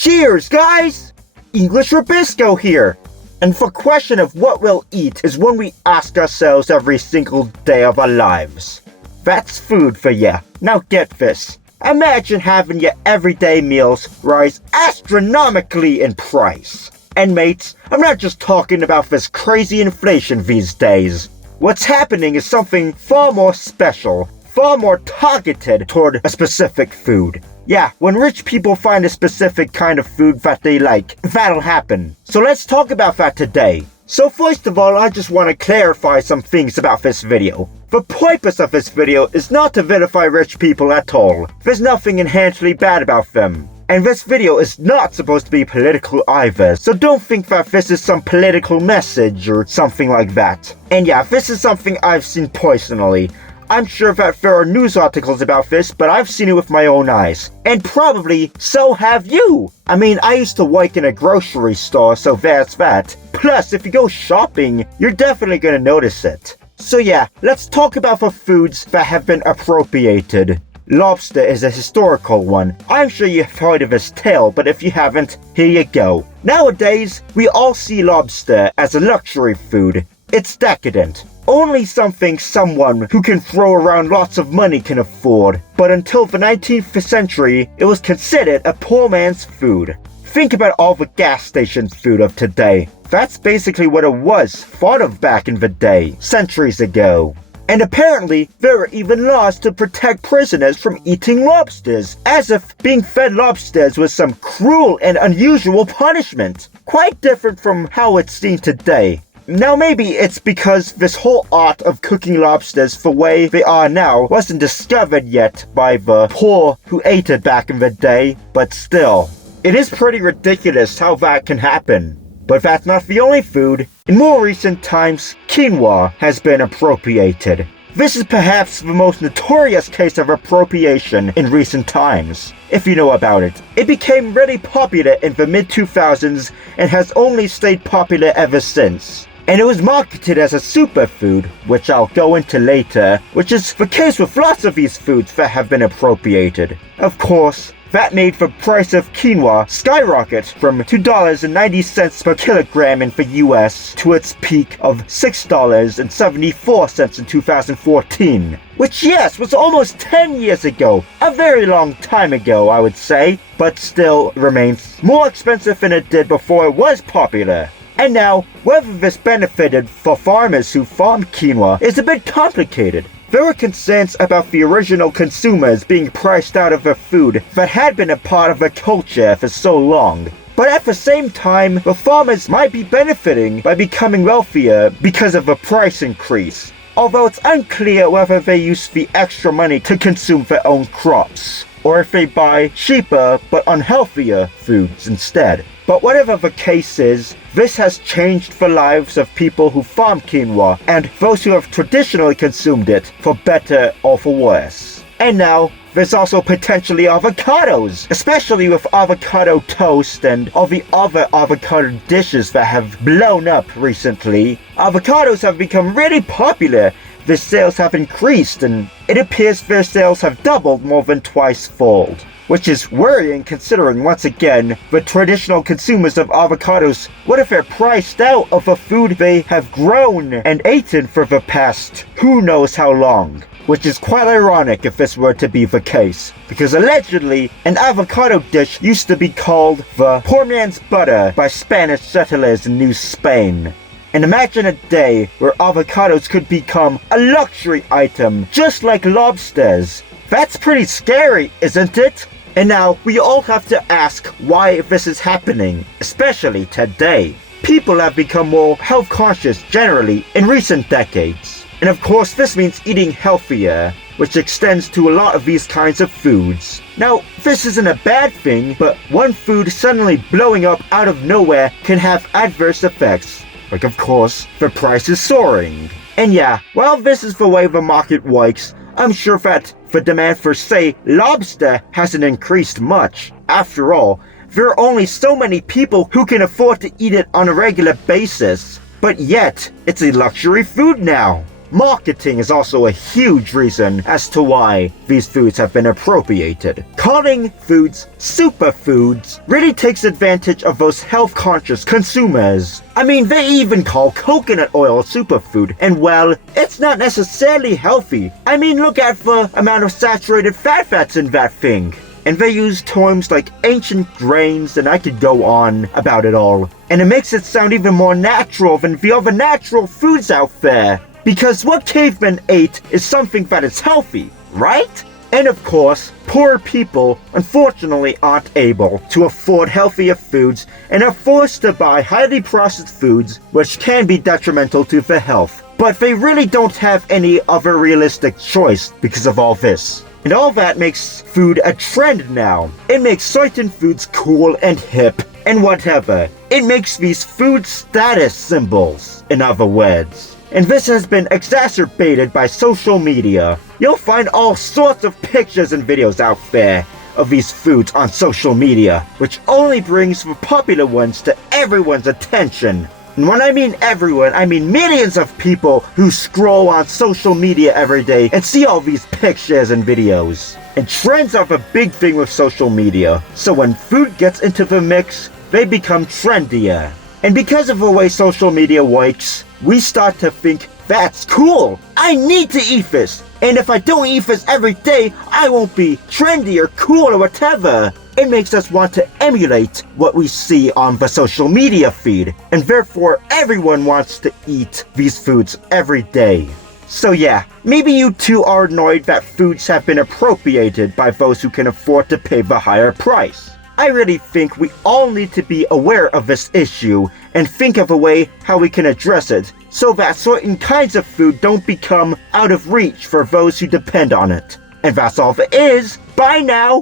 Cheers, guys! English Robisco here. And the question of what we'll eat is one we ask ourselves every single day of our lives. That's food for ya. Now get this. Imagine having your everyday meals rise astronomically in price. And mates, I'm not just talking about this crazy inflation these days. What's happening is something far more special, far more targeted toward a specific food. Yeah, when rich people find a specific kind of food that they like, that'll happen. So let's talk about that today. So first of all, I just want to clarify some things about this video. The purpose of this video is not to vilify rich people at all. There's nothing inherently bad about them. And this video is not supposed to be political either, so don't think that this is some political message or something like that. And yeah, this is something I've seen personally. I'm sure that there are news articles about this, but I've seen it with my own eyes. And probably so have you! I mean, I used to work in a grocery store, so there's that. Plus, if you go shopping, you're definitely gonna notice it. So yeah, let's talk about the foods that have been appropriated. Lobster is a historical one. I'm sure you've heard of this tale, but if you haven't, here you go. Nowadays, we all see lobster as a luxury food. It's decadent. Only something someone who can throw around lots of money can afford. But until the 19th century, it was considered a poor man's food. Think about all the gas station food of today. That's basically what it was thought of back in the day, centuries ago. And apparently, there are even laws to protect prisoners from eating lobsters, as if being fed lobsters was some cruel and unusual punishment. Quite different from how it's seen today. Now maybe it's because this whole art of cooking lobsters the way they are now wasn't discovered yet by the poor who ate it back in the day, but still. It is pretty ridiculous how that can happen. But that's not the only food. In more recent times, quinoa has been appropriated. This is perhaps the most notorious case of appropriation in recent times, if you know about it. It became really popular in the mid-2000s and has only stayed popular ever since. And it was marketed as a superfood, which I'll go into later, which is the case with lots of these foods that have been appropriated. Of course, that made the price of quinoa skyrocket from $2.90 per kilogram in the US to its peak of $6.74 in 2014. Which, yes, was almost 10 years ago. A very long time ago, I would say, but still remains more expensive than it did before it was popular. And now, whether this benefited for farmers who farmed quinoa is a bit complicated. There were concerns about the original consumers being priced out of a food that had been a part of the culture for so long. But at the same time, the farmers might be benefiting by becoming wealthier because of the price increase. Although it's unclear whether they use the extra money to consume their own crops, or if they buy cheaper but unhealthier foods instead. But whatever the case is, this has changed the lives of people who farm quinoa and those who have traditionally consumed it, for better or for worse. And now, there's also potentially avocados, especially with avocado toast and all the other avocado dishes that have blown up recently. Avocados have become really popular. Their sales have increased, and it appears their sales have doubled more than twice-fold. Which is worrying considering, once again, the traditional consumers of avocados, what if they're priced out of a food they have grown and eaten for the past who knows how long? Which is quite ironic if this were to be the case, because allegedly, an avocado dish used to be called the poor man's butter by Spanish settlers in New Spain. And imagine a day where avocados could become a luxury item, just like lobsters. That's pretty scary, isn't it? And now, we all have to ask why this is happening, especially today. People have become more health conscious generally in recent decades. And of course, this means eating healthier, which extends to a lot of these kinds of foods. Now, this isn't a bad thing, but one food suddenly blowing up out of nowhere can have adverse effects. Like, of course, the price is soaring. And yeah, while this is the way the market works, I'm sure that the demand for, say, lobster hasn't increased much. After all, there are only so many people who can afford to eat it on a regular basis. But yet, it's a luxury food now. Marketing is also a huge reason as to why these foods have been appropriated. Calling foods superfoods really takes advantage of those health-conscious consumers. I mean, they even call coconut oil a superfood, and well, it's not necessarily healthy. I mean, look at the amount of saturated fats in that thing. And they use terms like ancient grains, and I could go on about it all. And it makes it sound even more natural than the other natural foods out there. Because what cavemen ate is something that is healthy, right? And of course, poor people unfortunately aren't able to afford healthier foods and are forced to buy highly processed foods which can be detrimental to their health. But they really don't have any other realistic choice because of all this. And all that makes food a trend now. It makes certain foods cool and hip and whatever. It makes these food status symbols, in other words. And this has been exacerbated by social media. You'll find all sorts of pictures and videos out there of these foods on social media, which only brings the popular ones to everyone's attention. And when I mean everyone, I mean millions of people who scroll on social media every day and see all these pictures and videos. And trends are the big thing with social media, so when food gets into the mix, they become trendier. And because of the way social media works, we start to think, that's cool, I need to eat this, and if I don't eat this every day, I won't be trendy or cool or whatever. It makes us want to emulate what we see on the social media feed, and therefore everyone wants to eat these foods every day. So yeah, maybe you too are annoyed that foods have been appropriated by those who can afford to pay the higher price. I really think we all need to be aware of this issue and think of a way how we can address it so that certain kinds of food don't become out of reach for those who depend on it. And that's all there is. Bye now!